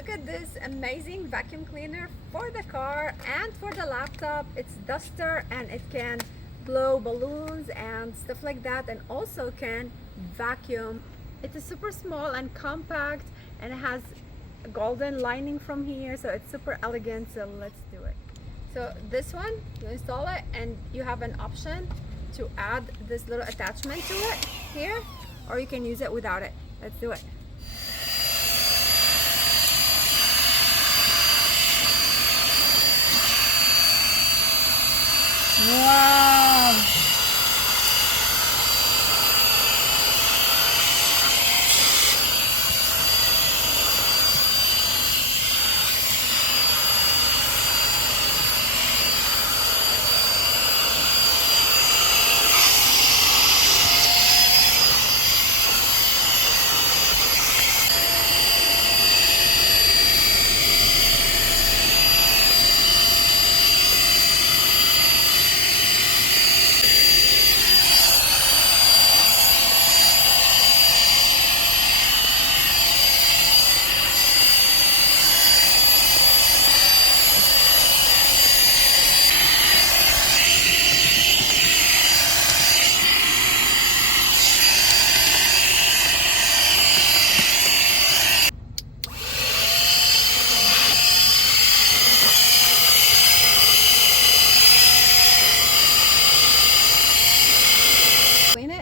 look at this amazing vacuum cleaner for the car and for the laptop. It's duster and it can blow balloons and stuff like that, and also can vacuum. It is super small and compact, and it has a golden lining from here, so it's super elegant. So let's do it. So this one, you install it and you have an option to add this little attachment to it here, or you can use it without it. Let's do it. Wow!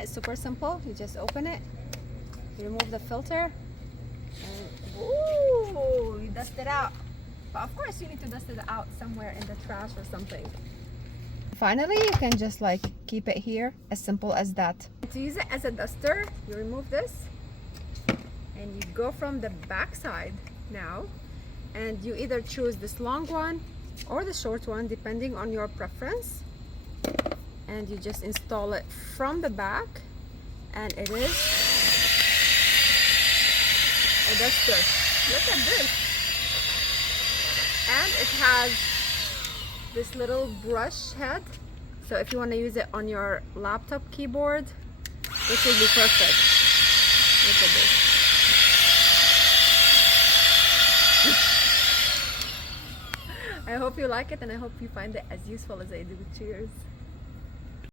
It's super simple. You just open it, you remove the filter, and ooh, you dust it out. But of course you need to dust it out somewhere in the trash or something. Finally, you can just like keep it here, as simple as that. To use it as a duster, you remove this and you go from the back side now, and you either choose this long one or the short one depending on your preference, and you just install it from the back, and it is a duster. Look at this. And it has this little brush head, so if you want to use it on your laptop keyboard, this will be perfect. Look at this. I hope you like it, and I hope you find it as useful as I do. Cheers.